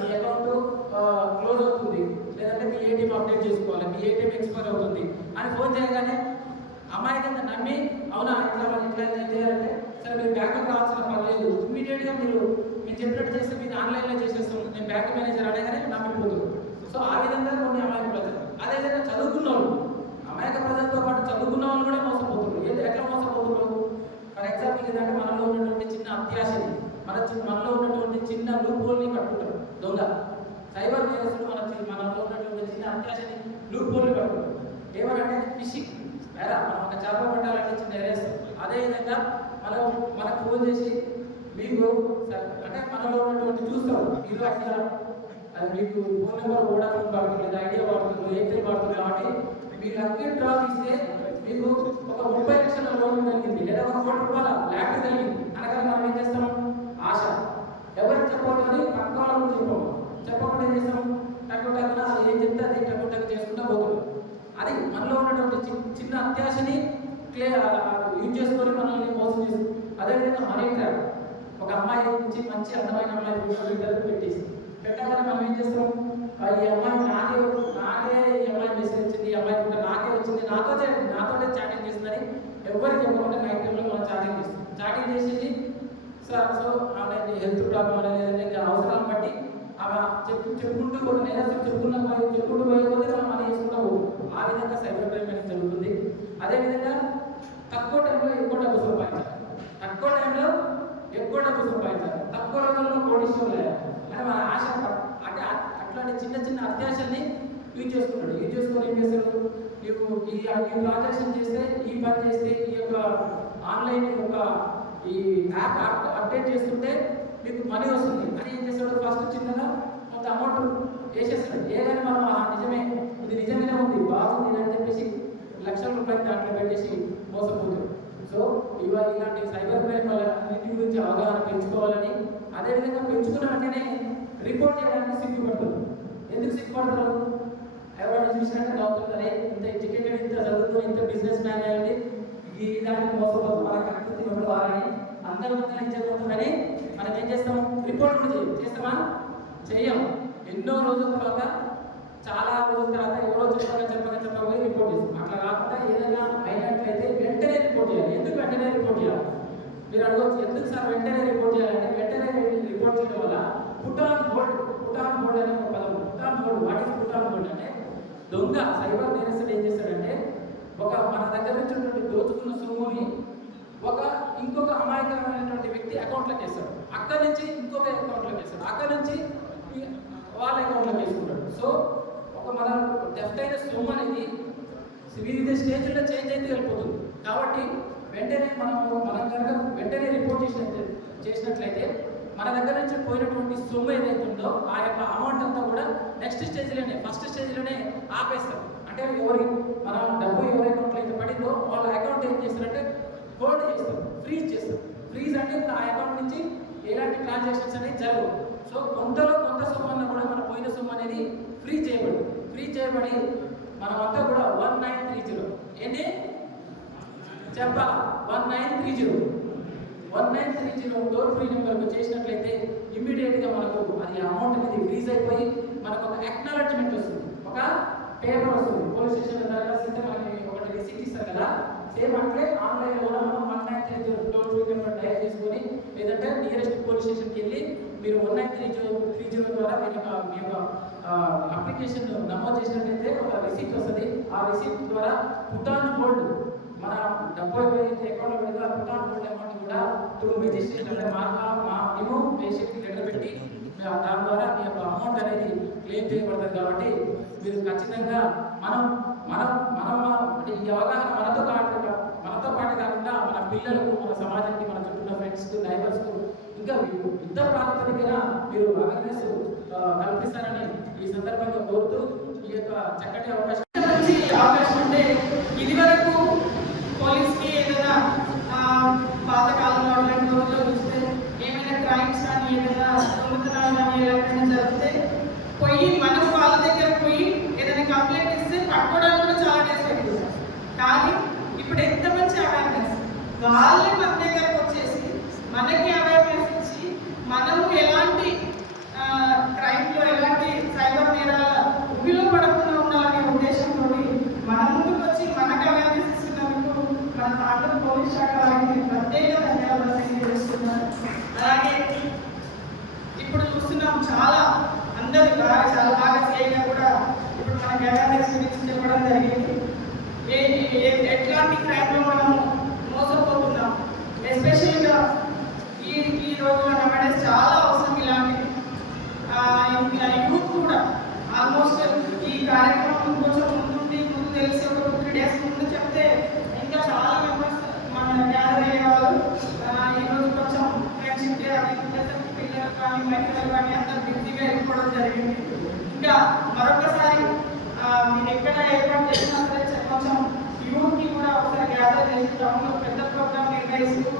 మీ అకౌంట్ క్లోజ్ అవుతుంది, లేదంటే మీ ఏటీఎం అప్డేట్ చేసుకోవాలి, మీ ఏటీఎం ఎక్స్పైర్ అవుతుంది అని ఫోన్ చేయగానే అమాయకంగా నమ్మి అవునా ఇట్లా ఏం చేయాలంటే సరే మీరు బ్యాంకులో రావాల్సిన పని లేదు, ఇమీడియట్గా మీరు చెప్పినట్టు చేస్తే మీకు ఆన్లైన్లో చేసేస్తాం, నేను బ్యాంక్ మేనేజర్ అనగానే నమ్మిపోతుంది. సో ఆ విధంగా కొన్ని అమాయక ప్రజలు. అదేవిధంగా చదువుకున్న వాళ్ళు, అమాయక ప్రజలతో పాటు చదువుకున్న వాళ్ళు కూడా మోసపోతున్నారు. ఎట్లా మోసపోతున్నారు? ఫర్ ఎగ్జాంపుల్ ఏంటంటే మనలో ఉన్నటువంటి చిన్న అత్యాశని, మనలో ఉన్నటువంటి చిన్న లూప్ హోల్ని కట్టుకుంటారు దొంగ. సైబర్ నేరస్తులు మనలో ఉన్నటువంటి చిన్న అత్యాశని లూప్ హోల్ని కట్టుకుంటారు. ఏమనంటే ఫిషింగ్, లేదా మనం ఒక చేప పట్టాలంటే చిన్న ఎరేస్తాం. అదేవిధంగా మనకు ఫోన్ చేసి మీకు అంటే మనలో ఉన్నటువంటి చూస్తాం, మీరు అట్లా మీకు ఫోన్ నెంబర్ వోడాఫోన్ వాడుతుంది, ఐడియా వాడుతుంది, ఎయిర్టెల్ వాడుతుంది. కాబట్టి మీరు లక్కీ డ్రా తీస్తే మీకు ఒక 30 లక్షల లోన్ కలిగింది, లేదా ఒక 1 కోటి రూపాయల ల్యాక్ కలిగింది అనగా మనం ఏం చేస్తాం? ఆశ. ఎవరికి చెప్పాలని పక్క వాళ్ళకు చెప్పకుండా ఏం చేస్తాం? టక్కు అది ఏం చెప్తే అది టక్కు చేసుకుంటా పోతుంది. అది మనలో ఉన్నటువంటి చిన్న అత్యాశని యూజ్ చేసుకొని మనల్ని మోసం చేస్తుంది. అదేవిధంగా మనీ ట్రాప్, ఒక అమ్మాయి నుంచి మంచి అందమైన అమ్మాయి ఫోటోలు పెట్టేసి పెట్టాలని మనం ఏం చేస్తాం, ఈ అమ్మాయి నాకే ఈ అమ్మాయి మెసేజ్ వచ్చింది, ఈ అమ్మాయి కూడా నాకే వచ్చింది, నాతోటే చాటింగ్ చేస్తుందని ఎవరికి చెప్పకుండా నైట్ టైంలో మనం చాటింగ్ చేసేసి సో ఆమె హెల్త్ ప్రాబ్లం అనేది ఇంకా అవసరాలను బట్టి ఆమె చెప్పుకుంటూ పోతే నేరస్తులు చెప్పుకుంటూ పోయకపోతే మనం మనీ చేసుకుంటూ పోతుంది. ఆ విధంగా సైబర్ క్రైమ్ అనేది జరుగుతుంది. అదేవిధంగా తక్కువ టైంలో ఎక్కువ డబ్బు సంపాదించాలి, తక్కువ టైంలో ఎక్కువ డబ్బు సంపాదించాలి, తక్కువ రోజుల్లో కోటీశ్వరులు అని మన ఆశ. అంటే అట్లాంటి చిన్న చిన్న అత్యాశల్ని యూజ్ చేసుకుంటాడు. యూజ్ చేసుకొని ఏం చేస్తాడు, నీకు ఈ ట్రాన్సాక్షన్ చేస్తే, ఈ పని చేస్తే, ఈ యొక్క ఆన్లైన్ యొక్క ఈ యాప్ అప్డేట్ చేస్తుంటే మీకు మనీ వస్తుంది అని ఏం చేస్తాడు, ఫస్ట్ చిన్నగా కొంత అమౌంట్ వేసేస్తాడు. ఏదైనా మనం నిజమే, ఇది నిజంగానే ఉంది, బాగుంది అని చెప్పేసి లక్షల రూపాయలు దాంట్లో పెట్టేసి మోసపోతాడు. సో ఇలాంటి సైబర్ క్రైమ్ అన్నింటి గురించి అవగాహన పెంచుకోవాలని, అదేవిధంగా పెంచుకున్న వెంటనే రిపోర్ట్ చేయడానికి సిగ్గుపడతారు. ఎందుకు సిగ్గుపడతారు, ఎవరైనా చూసినట్టు నవ్వుతున్నారే, ఇంత ఎడ్యుకేటెడ్, ఇంత చదువుతూ, ఇంత బిజినెస్ మ్యాన్ అయ్యండి, ఈ దానికి మోసపోతుంది, వాళ్ళకి అభివృద్ధి ఇవ్వాలని అందరూ ముందు ఇచ్చకపోతుందని మనం ఏం చేస్తాం, రిపోర్ట్ కూడా చేస్తామా, చెయ్యం. ఎన్నో రోజుల తర్వాత, చాలా రోజుల తర్వాత ఎవరో చెప్పగా రిపోర్ట్ చేస్తాం. అట్లా కాకుండా ఏదైనా అయినట్లయితే వెంటనే రిపోర్ట్ చేయాలి. ఎందుకు వెంటనే రిపోర్ట్ చేయాలి మీరు అడగవచ్చు, ఎందుకు సార్ వెంటనే రిపోర్ట్ చేయాలంటే, వెంటనే రిపోర్ట్ చేయడం వల్ల పుట్ ఆన్ హోల్డ్ అనే ఒక పదం. Put on hold, what is put on hold అంటే, దొంగ సైబర్ నేరస్తుడు ఏం చేస్తాడంటే, మన దగ్గర నుంచి దోచుకున్న సొమ్ముని ఇంకొక అమాయకమైనటువంటి వ్యక్తి అకౌంట్లోకి వేస్తాడు, అక్కడి నుంచి ఇంకొక అకౌంట్లోకి వేస్తాడు, అక్కడి నుంచి వాళ్ళ అకౌంట్లోకి వేసుకుంటాడు. సో మన డెఫ్ట్ అయిన సొమ్ము అనేది వివిధ స్టేజ్లో చేంజ్ అయితే వెళ్ళిపోతుంది. కాబట్టి వెంటనే మనం కనుక వెంటనే రిపోర్ట్ చేసినట్లయితే మన దగ్గర నుంచి పోయినటువంటి సొమ్ము ఏదైతే ఉందో ఆ యొక్క అమౌంట్ అంతా కూడా నెక్స్ట్ స్టేజ్లోనే, ఫస్ట్ స్టేజ్లోనే ఆపేస్తారు. అంటే మన డబ్బు ఎవరి అకౌంట్లో అయితే పడిందో వాళ్ళ అకౌంట్ ఏం చేస్తారంటే హోల్డ్ చేస్తారు, ఫ్రీజ్ చేస్తారు. ఫ్రీజ్ అంటే ఆ అకౌంట్ నుంచి ఎలాంటి ట్రాన్సాక్షన్స్ అనేది జరగవు. సో కొంత సొమ్ము అన్నా కూడా మన పోయిన సొమ్ము అనేది ఫ్రీ చేయబడి మనమంతా కూడా 1930 ఏంటి చెప్పాలా, 1930 టోల్ ఫ్రీ నెంబర్కు చేసినట్లయితే ఇమ్మీడియట్గా మనకు అది అమౌంట్ అనేది ఫ్రీజ్ అయిపోయి మనకు ఒక అక్నాలెడ్జ్మెంట్ వస్తుంది, ఒక పేపర్ వస్తుంది. పోలీస్ స్టేషన్ రాస్తే మనకి ఒకటి రిసీట్ ఇస్తారు కదా, సేమ్ అంటే ఆన్లైన్లో కూడా మనం 1930 టోల్ ఫ్రీ నెంబర్ డయల్ చేసుకొని, లేదంటే నియరెస్ట్ పోలీస్ స్టేషన్కి వెళ్ళి మీరు 1930 ద్వారా మీ యొక్క అప్లికేషన్ నమోదు చేసినట్లయితే ఒక రిసీట్ వస్తుంది. ఆ రిసీట్ ద్వారా పుట్ ఆన్ హోల్డ్, మన డబ్బు ఏదైతే అకౌంట్లో పెడితే ఆ పుట్ ఆన్ హోల్డ్ అమౌంట్ కూడా త్రూ మెజిస్ట్రేట్ అంటే మేము పేషెంట్కి లెటర్ పెట్టి దాని ద్వారా మీ యొక్క అమౌంట్ అనేది క్లెయిమ్ చేయబడుతుంది. కాబట్టి మీరు ఖచ్చితంగా మనం అంటే ఈ అవగాహన మనతో పాటు కాకుండా మన పిల్లలకు, మన సమాజానికి, మన చుట్టూ ఫ్రెండ్స్కు, నైబర్స్కు ఇంకా యుద్ధ ప్రాతిపదికన మీరు అవేర్నెస్ కల్పిస్తారని ఈ సందర్భంగా కోరుతూ ఈ యొక్క చక్కటి అవకాశం ఉంటే ఇదివరకు పోలీస్కి ఏదైనా పాతకాలంలో అట్లాంటి రోజుల్లో చూస్తే ఏమైనా క్రైమ్స్ కానీ ఏదైనా దొంగతనాలు కానీ ఏదైనా జరిగితే మనం వాళ్ళ దగ్గర పోయి ఏదైనా కంప్లైంట్ ఇస్తే పట్టుకోవడానికి కూడా చాలా డేస్ అవుతుంది. కానీ ఇప్పుడు ఎంత మంచి అవేర్నెస్, వాళ్ళే మన దగ్గరకు వచ్చేసి మనకి అవేర్నెస్ ఇచ్చి మనము ఎలాంటి క్రైమ్లో ఎలాంటి సైబర్ నేరాల ఉబిలో పడకుండా ఉండాలనే ఉద్దేశంతో మన ముందుకు వచ్చి మనకు అవేర్నెస్ ఇస్తున్నందుకు మన తాండూరు పోలీస్ శాఖ వారికి ప్రత్యేక ధన్యవాదాలు తెలియజేస్తున్నారు. అలాగే ఇప్పుడు చూస్తున్నాం చాలా అందరూ చాలా బాగా చేయగా కూడా ఇప్పుడు మనకి అవేర్నెస్ గురించి చెప్పడం జరిగింది. ఎట్లాంటి క్రైమ్లో మనము మోసపోతున్నాం, ఎస్పెషల్గా ఈ రోజుల్లో నమ్మడేసి చాలా అవసరం ఇలాంటివి. యూత్ కూడా ఆల్మోస్ట్ ఈ కార్యక్రమం కొంచెం ముందు తెలిసి ఒక 2-3 డేస్ ముందు చెప్తే ఇంకా చాలా మెంబర్స్ మన గ్యాదర్ అయ్యేవాళ్ళు. ఈరోజు కొంచెం ఫ్రెండ్షిప్ డే అది పిల్లలు కానీ మహిళలు కానీ అందరూ బిజీగా వెళ్ళిపోవడం జరిగింది. ఇంకా మరొకసారి మీరు ఎక్కడ ఏర్పాటు చేసినా సరే కొంచెం యూత్కి కూడా ఒకసారి గ్యాదర్ చేసి టౌన్లో పెద్ద ప్రోగ్రామ్ నిర్వహిస్తూ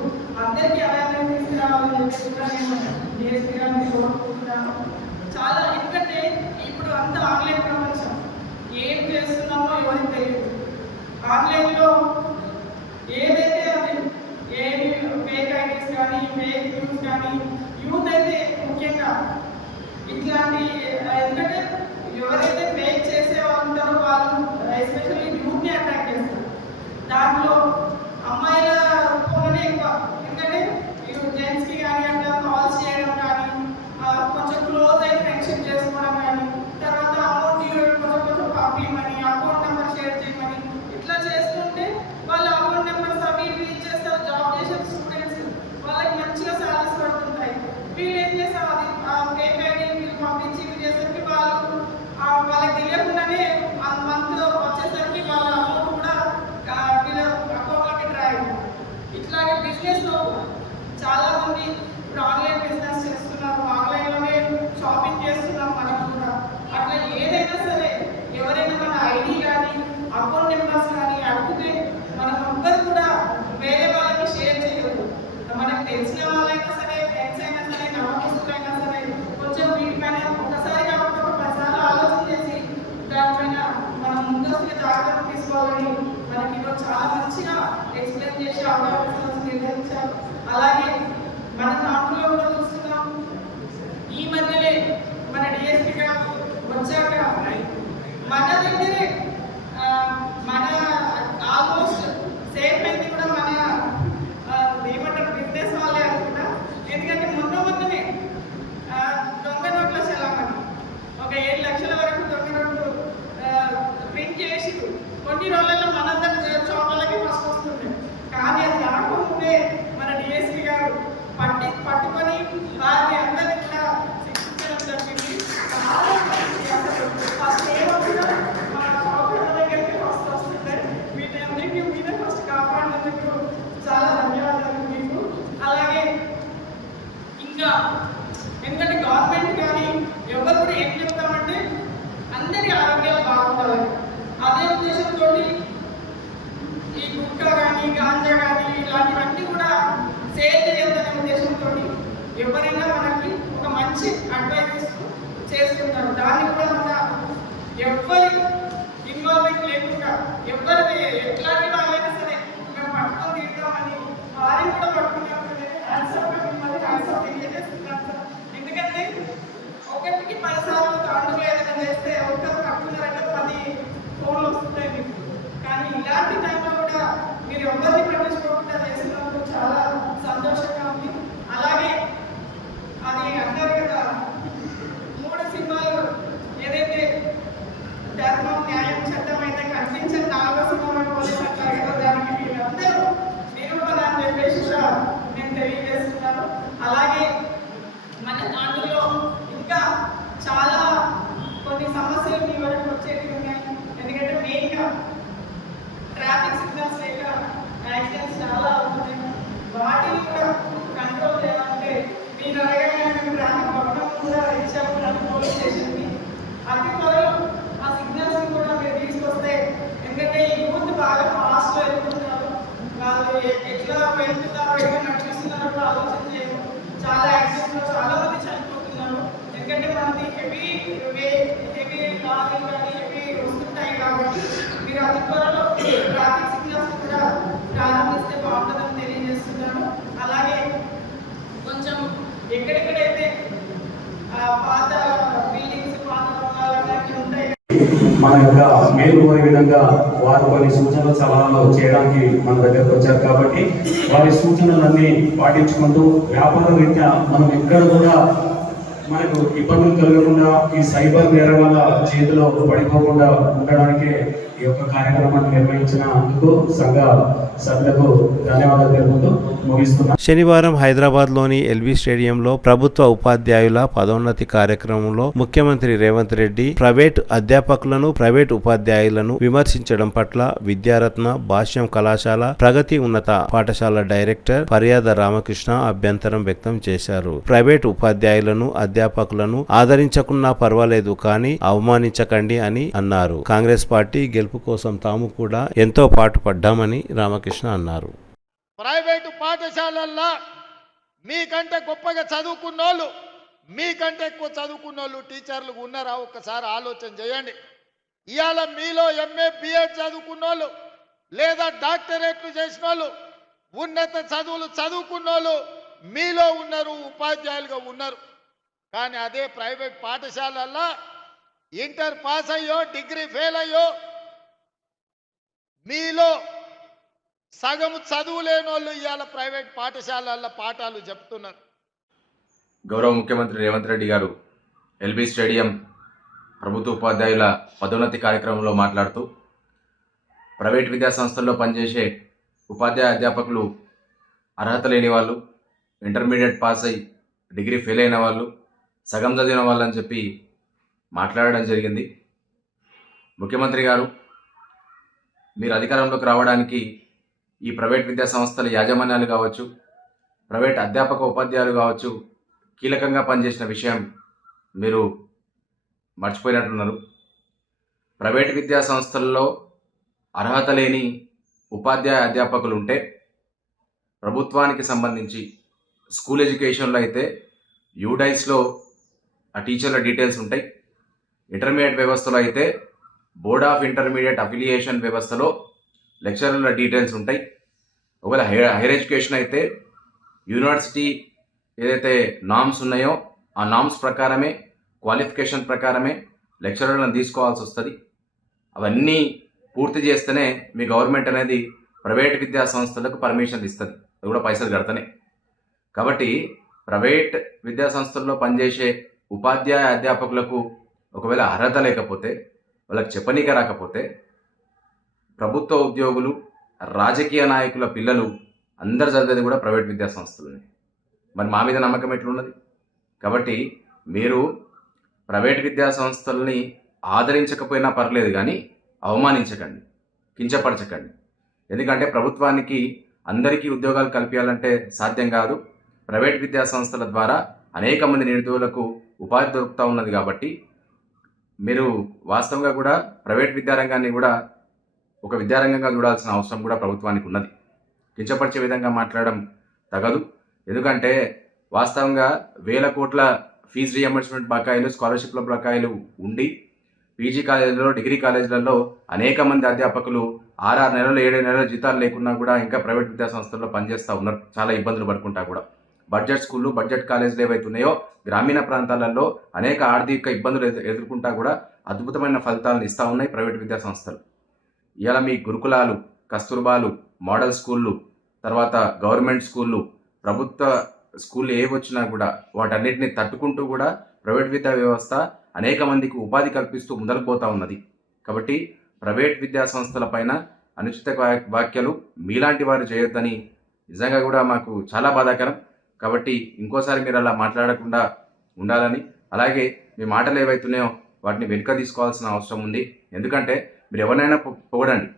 అందరికీ అవేర్నెస్ తీసుకురావాలని చెప్పి కూడా నేను డిఎస్పీ గారిని కోరుకుంటున్నాను. చాలా ఎందుకంటే ఇప్పుడు అంతా ఆన్లైన్ ప్రపంచం, ఏం చేస్తున్నామో ఎవరికి తెలియదు. ఆన్లైన్లో ఏదైతే అది ఏమి ఫేక్ ఐడీస్ కానీ ఫేక్ న్యూస్ కానీ యూత్ అయితే ముఖ్యంగా ఇట్లాంటి ఎందుకంటే ఎవరైతే ఫేక్ చేసే వాళ్ళు ఉంటారో వాళ్ళు ఎస్పెషల్లీ యూత్ని అట్రాక్ట్ చేస్తారు. దాంట్లో అమ్మాయిల రూపంలోనే ఎక్కువ, ఎందుకంటే జెంట్స్కి కానీ అట్లా కాల్స్ చేయడం కానీ కొంచెం క్లోజ్ అయ్యి ఫ్రెండ్షిప్ చేసుకోవడం కానీ తర్వాత అమౌంట్ కొంచెం పంపించమని అకౌంట్ నెంబర్ షేర్ చేయమని ఇట్లా చేస్తుంటే వాళ్ళ అకౌంట్ నెంబర్స్ అవి ఇవి ఇచ్చేస్తారు. జాబ్ చేసే స్టూడెంట్స్ వాళ్ళకి మంచిగా సాలరీస్ పడుతుంటాయి. వీళ్ళు ఏం చేస్తారు, అది ఆ ఫేక్ ఐడి వీళ్ళు పంపించి ఇవి చేసరికి వాళ్ళకి తెలియకుండానే మంత్ వచ్చేసరికి వాళ్ళ అమౌంట్ కూడా వీళ్ళ అకౌంట్లోకి డ్రా అయింది. ఇట్లాగే బిజినెస్లో చాలా మంది ఇప్పుడు ఆన్లైన్ బిజినెస్ చేస్తున్నారు, ఆన్లైన్లోనే షాపింగ్ చేస్తున్నాం. మనం కూడా అట్లా ఏదైనా సరే ఎవరైనా మన ఐడి కానీ అకౌంట్ నెంబర్స్ కానీ అడిగితే మనం ఎవ్వరు కూడా వేరే వాళ్ళకి షేర్ చేయదు. మనకు తెలిసిన వాళ్ళైనా సరే, ఫ్రెండ్స్ అయినా సరే, నమ్మకస్తులైనా సరే కొంచెం వీటిపైన ఒకసారి కాకుండా ఒక 10 సార్లు ఆలోచన చేసి దానిపైన మనం ముందస్తుగా జాగ్రత్త తీసుకోవాలని మనకి ఈరోజు చాలా మంచిగా ఎక్స్ప్లెయిన్ చేసి అవగాహన నిర్వహించారు. అలాగే మన దాంట్లో కూడా చూస్తున్నాం, ఈ మధ్యనే మన డిఎస్పీగా వచ్చాక మన దగ్గరే మన ఆల్మోస్ట్ సేఫ్ అయింది కూడా మన ఏమంటారు బిజినెస్ వాళ్ళే అనుకుంటా. ఎందుకంటే మొన్ననే దొంగ నోట్ల చలామణి ఒక 7 లక్షల వరకు దొంగ నోట్లు ప్రింట్ చేసి కొన్ని రోజులలో మనందరి షాపులకి ఫస్ట్ వస్తుంది. కానీ అది రాకముందే మన డిఎస్పీ గారు పట్టుకొని వారిని అందరినీ కూడా శిక్షించడం జరిగింది. ఫస్ట్ ఏమవుతుందో మా షాపుల దగ్గరికి ఫస్ట్ వస్తుంటాయి. వీటన్నింటినీ మీరే ఫస్ట్ కాపాడినందుకు చాలా ధన్యవాదాలు మీకు. అలాగే ఇంకా ఎందుకంటే గవర్నమెంట్ కానీ ఎవరు కూడా ఏం చెప్తామంటే అందరి ఆరోగ్యాలు బాగుండాలని అదే ఉద్దేశంతో ఈ గుట్కా కానీ గాంజా కానీ ఇలాంటివన్నీ కూడా సేల్ చేయొద్దనే ఉద్దేశంతో ఎవరైనా మనకి ఒక మంచి అడ్వైస్ ఇస్తూ చేస్తుంటారు. దాన్ని కూడా మన ఎవరి ఇన్వాల్వ్మెంట్ లేకుండా ఎవరి ఎట్లాంటి వాళ్ళైనా సరే మేము పట్టుకొని తీద్దామని వారిని కూడా పట్టుకున్నప్పుడు హ్యాండ్సప్ తెలియజేస్తున్నాం సార్. ఎందుకంటే 1కి 10 సార్లు దాంట్లో ఏదైనా చేస్తే ఒకరు పట్టుకున్నారంటే 10 ఫోన్లు వస్తున్నాయి మీకు. కానీ ఇలాంటి టైంలో కూడా మీరు ఎవరిని పట్టించుకోకుండా చేసినందుకు చాలా సంతోషంగా ఉంది. అలాగే అది అంటారు కదా 3 సినిమాలు ఏదైతే ధర్మం న్యాయం చట్టం అయితే కనిపించని 4వ సినిమా పోలీసు అంటారు కదా, దానికి మీరందరూ నిరూపణ అని చెప్పేసి కూడా నేను తెలియజేస్తున్నాను. అలాగే మన దాంట్లో ఇంకా చాలా కొన్ని సమస్యలు మీ వరకు వచ్చేవి ఉన్నాయి. ఎందుకంటే మెయిన్గా ట్రాఫిక్ సిగ్నల్స్ లేక యాక్సిడెంట్స్ చాలా అవుతున్నాయి. వాటిని కూడా కంట్రోల్ చేయాలంటే మీరు అడగగానే మేము ట్రాఫిక్ పక్కన కూడా ఇచ్చాము పోలీస్ స్టేషన్కి. అతి త్వరలో ఆ సిగ్నల్స్ని కూడా మీరు తీసుకొస్తే, ఎందుకంటే ఈ యూత్ బాగా ఫాస్ట్లో వెళ్తున్నారు, వాళ్ళు ఎట్లా వెళ్తున్నారో ఎక్కడ నడిపిస్తున్నారో కూడా ఆలోచన చేయము. చాలా యాక్సిడెంట్లో చాలా మంది చనిపోతున్నారు. ఎందుకంటే మనది హెవీ లారీలు కానీ హెవీ వస్తుంటాయి. కాబట్టి మీరు అతి త్వరలో ట్రాఫిక్ సిగ్నల్స్ కూడా ప్రారంభిస్తే బాగుంటుందని తెలియజేస్తున్నాను. అలాగే కొంచెం ఎక్కడెక్కడైతే పాత బిల్డింగ్స్ పాత అలాంటివి ఉంటాయి మన యొక్క మేలు కోరే విధంగా వారు కొన్ని సూచనలు సలహాలు చేయడానికి మన దగ్గరకు వచ్చారు. కాబట్టి వారి సూచనలన్నీ పాటించుకుంటూ వ్యాపార రీత్యా మనం ఎక్కడ కూడా మనకు ఇబ్బందులు కలగకుండా ఈ సైబర్ నేరగాళ్ళ చేతిలో పడిపోకుండా ఉండడానికి ఈ యొక్క కార్యక్రమాన్ని నిర్వహించినందుకు సంఘ సభ్యులకు ధన్యవాదాలు తెలుపుతూ ముగిస్తున్నాను. శనివారం హైదరాబాద్లోని ఎల్బీ స్టేడియంలో ప్రభుత్వ ఉపాధ్యాయుల పదోన్నతి కార్యక్రమంలో ముఖ్యమంత్రి రేవంత్ రెడ్డి ప్రైవేట్ అధ్యాపకులను, ప్రైవేట్ ఉపాధ్యాయులను విమర్శించడం పట్ల విద్యారత్న భాష్యం కళాశాల ప్రగతి ఉన్నత పాఠశాల డైరెక్టర్ పర్యాద రామకృష్ణ అభ్యంతరం వ్యక్తం చేశారు. ప్రైవేట్ ఉపాధ్యాయులను, అధ్యాపకులను ఆదరించకున్నా పర్వాలేదు కానీ అవమానించకండి అని అన్నారు. కాంగ్రెస్ పార్టీ గెలుపు కోసం తాము కూడా ఎంతో పాటుపడ్డామని రామకృష్ణ అన్నారు. ప్రైవేటు పాఠశాలల్లో మీకంటే గొప్పగా చదువుకున్నోళ్ళు, మీకంటే ఎక్కువ చదువుకున్నోళ్ళు టీచర్లు ఉన్నారా? ఒక్కసారి ఆలోచన చేయండి. ఇవాళ మీలో ఎంఏ బిఎడ్ చదువుకున్న వాళ్ళు లేదా డాక్టరేట్లు చేసిన వాళ్ళు ఉన్నత చదువులు చదువుకున్న వాళ్ళు మీలో ఉన్నారు, ఉపాధ్యాయులుగా ఉన్నారు. కానీ అదే ప్రైవేట్ పాఠశాలల్లో ఇంటర్ పాస్ అయ్యో డిగ్రీ ఫెయిల్ అయ్యో మీలో సగం చదువు లేని వాళ్ళు ఇవాళ ప్రైవేట్ పాఠశాలల్లో పాఠాలు చెప్తున్నారు. గౌరవ ముఖ్యమంత్రి రేవంత్ రెడ్డి గారు ఎల్బీ స్టేడియం ప్రభుత్వ ఉపాధ్యాయుల పదోన్నతి కార్యక్రమంలో మాట్లాడుతూ ప్రైవేట్ విద్యా సంస్థల్లో పనిచేసే ఉపాధ్యాయ అధ్యాపకులు అర్హత లేని వాళ్ళు, ఇంటర్మీడియట్ పాస్ అయ్యి డిగ్రీ ఫెయిల్ అయిన వాళ్ళు, సగం చదివిన వాళ్ళని చెప్పి మాట్లాడడం జరిగింది. ముఖ్యమంత్రి గారు మీరు అధికారంలోకి రావడానికి ఈ ప్రైవేట్ విద్యా సంస్థల యాజమాన్యాలు కావచ్చు, ప్రైవేట్ అధ్యాపక ఉపాధ్యాయులు కావచ్చు కీలకంగా పనిచేసిన విషయం మీరు మర్చిపోయినట్లున్నారు. ప్రైవేట్ విద్యా సంస్థల్లో అర్హత లేని ఉపాధ్యాయ అధ్యాపకులు ఉంటే ప్రభుత్వానికి సంబంధించి స్కూల్ ఎడ్యుకేషన్లో అయితే యూడైస్లో ఆ టీచర్ల డీటెయిల్స్ ఉంటాయి. ఇంటర్మీడియట్ వ్యవస్థలో అయితే బోర్డ్ ఆఫ్ ఇంటర్మీడియట్ అఫిలియేషన్ వ్యవస్థలో లెక్చరర్ల డీటెయిల్స్ ఉంటాయి. ఒకవేళ హైయర్ ఎడ్యుకేషన్ అయితే యూనివర్సిటీ ఏదైతే నామ్స్ ఉన్నాయో ఆ నామ్స్ ప్రకారమే, క్వాలిఫికేషన్ ప్రకారమే లెక్చరర్లను తీసుకోవాల్సి వస్తుంది. అవన్నీ పూర్తి చేస్తేనే మీ గవర్నమెంట్ అనేది ప్రైవేట్ విద్యా సంస్థలకు పర్మిషన్ ఇస్తుంది, అది కూడా పైసలు కడతానే. కాబట్టి ప్రైవేట్ విద్యా సంస్థల్లో పనిచేసే ఉపాధ్యాయ అధ్యాపకులకు ఒకవేళ అర్హత లేకపోతే, వాళ్ళకి చెప్పనీక రాకపోతే ప్రభుత్వ ఉద్యోగులు, రాజకీయ నాయకుల పిల్లలు అందరు చదివేది కూడా ప్రైవేట్ విద్యా సంస్థలని. మరి మా మీద నమ్మకం ఎట్లున్నది? కాబట్టి మీరు ప్రైవేట్ విద్యా సంస్థలని ఆదరించకపోయినా పర్లేదు కానీ అవమానించకండి, కించపరచకండి. ఎందుకంటే ప్రభుత్వానికి అందరికీ ఉద్యోగాలు కల్పించాలంటే సాధ్యం కాదు. ప్రైవేట్ విద్యా సంస్థల ద్వారా అనేక మంది నిరుద్యోగులకు ఉపాధి దొరుకుతూ ఉన్నది. కాబట్టి మీరు వాస్తవంగా కూడా ప్రైవేట్ విద్యారంగాన్ని కూడా ఒక విద్యారంగంగా చూడాల్సిన అవసరం కూడా ప్రభుత్వానికి ఉన్నది. కించపరిచే విధంగా మాట్లాడడం తగదు. ఎందుకంటే వాస్తవంగా వేల కోట్ల ఫీజు రియంబర్స్మెంట్ బకాయిలు, స్కాలర్షిప్ల బకాయిలు ఉండి పీజీ కాలేజీలలో, డిగ్రీ కాలేజీలలో అనేక మంది అధ్యాపకులు 6 నెలలు 7 నెలల జీతాలు లేకున్నా కూడా ఇంకా ప్రైవేట్ విద్యా సంస్థల్లో పనిచేస్తూ ఉన్నారు, చాలా ఇబ్బందులు పడుకుంటా కూడా. బడ్జెట్ స్కూళ్ళు, బడ్జెట్ కాలేజీలు ఏవైతే ఉన్నాయో గ్రామీణ ప్రాంతాలలో అనేక ఆర్థిక ఇబ్బందులు ఎదుర్కొంటా కూడా అద్భుతమైన ఫలితాలను ఇస్తూ ఉన్నాయి ప్రైవేట్ విద్యా సంస్థలు. ఇవాళ మీ గురుకులాలు, కస్తూర్బాలు, మోడల్ స్కూళ్ళు, తర్వాత గవర్నమెంట్ స్కూళ్ళు, ప్రభుత్వ స్కూళ్ళు ఏవి వచ్చినా కూడా వాటన్నిటిని తట్టుకుంటూ కూడా ప్రైవేట్ విద్యా వ్యవస్థ అనేక మందికి ఉపాధి కల్పిస్తూ ముందరకు పోతూ ఉన్నది. కాబట్టి ప్రైవేట్ విద్యా సంస్థల పైన అనుచిత వ్యాఖ్యలు మీలాంటి వారు చేయొద్దని నిజంగా కూడా మాకు చాలా బాధాకరం. కాబట్టి ఇంకోసారి మీరు అలా మాట్లాడకుండా ఉండాలని, అలాగే మీ మాటలు ఏవైతున్నాయో వాటిని వెనుక తీసుకోవాల్సిన అవసరం ఉంది. ఎందుకంటే మీరు ఎవరినైనా పొగడండి,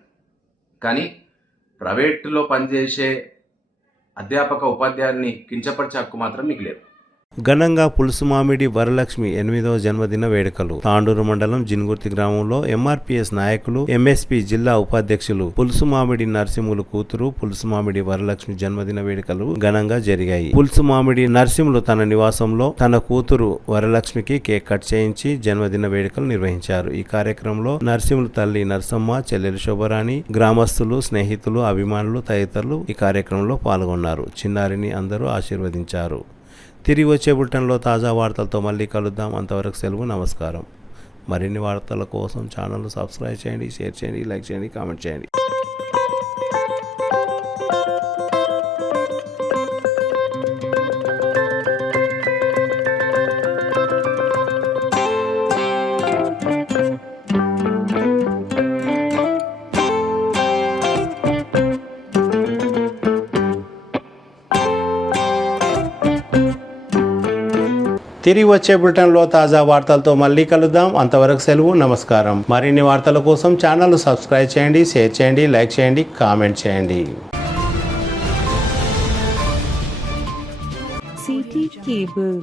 కానీ ప్రైవేటులో పనిచేసే అధ్యాపక ఉపాధ్యాయుల్ని కించపరిచే హక్కు మాత్రం మీకు లేదు. ఘనంగా పులుసుమామిడి వరలక్ష్మి 8వ జన్మదిన వేడుకలు. తాండూరు మండలం జిన్గుర్తి గ్రామంలో ఎంఆర్పీఎస్ నాయకులు, ఎంఎస్పీ జిల్లా ఉపాధ్యక్షులు పులుసుమామిడి నరసింహులు కూతురు పులుసుమామిడి వరలక్ష్మి జన్మదిన వేడుకలు ఘనంగా జరిగాయి. పులుసుమామిడి నరసింహులు తన నివాసంలో తన కూతురు వరలక్ష్మికి కేక్ కట్ చేయించి జన్మదిన వేడుకలు నిర్వహించారు. ఈ కార్యక్రమంలో నరసింహులు తల్లి నరసమ్మ, చెల్లెలు శోభరాణి, గ్రామస్తులు, స్నేహితులు, అభిమానులు తదితరులు ఈ కార్యక్రమంలో పాల్గొన్నారు. చిన్నారిని అందరూ ఆశీర్వదించారు. తిరిగి వచ్చే బులెటిన్లో తాజా వార్తలతో మళ్ళీ కలుద్దాం. అంతవరకు సెలవు, నమస్కారం. మరిన్ని వార్తల కోసం ఛానల్ను సబ్స్క్రైబ్ చేయండి, షేర్ చేయండి, లైక్ చేయండి, కామెంట్ చేయండి. తిరిగి వచ్చే బులెటిన్లో తాజా వార్తలతో మళ్ళీ కలుద్దాం. అంతవరకు సెలవు, నమస్కారం. మరిన్ని వార్తల కోసం ఛానల్ను సబ్స్క్రైబ్ చేయండి, షేర్ చేయండి, లైక్ చేయండి, కామెంట్ చేయండి. CT Cable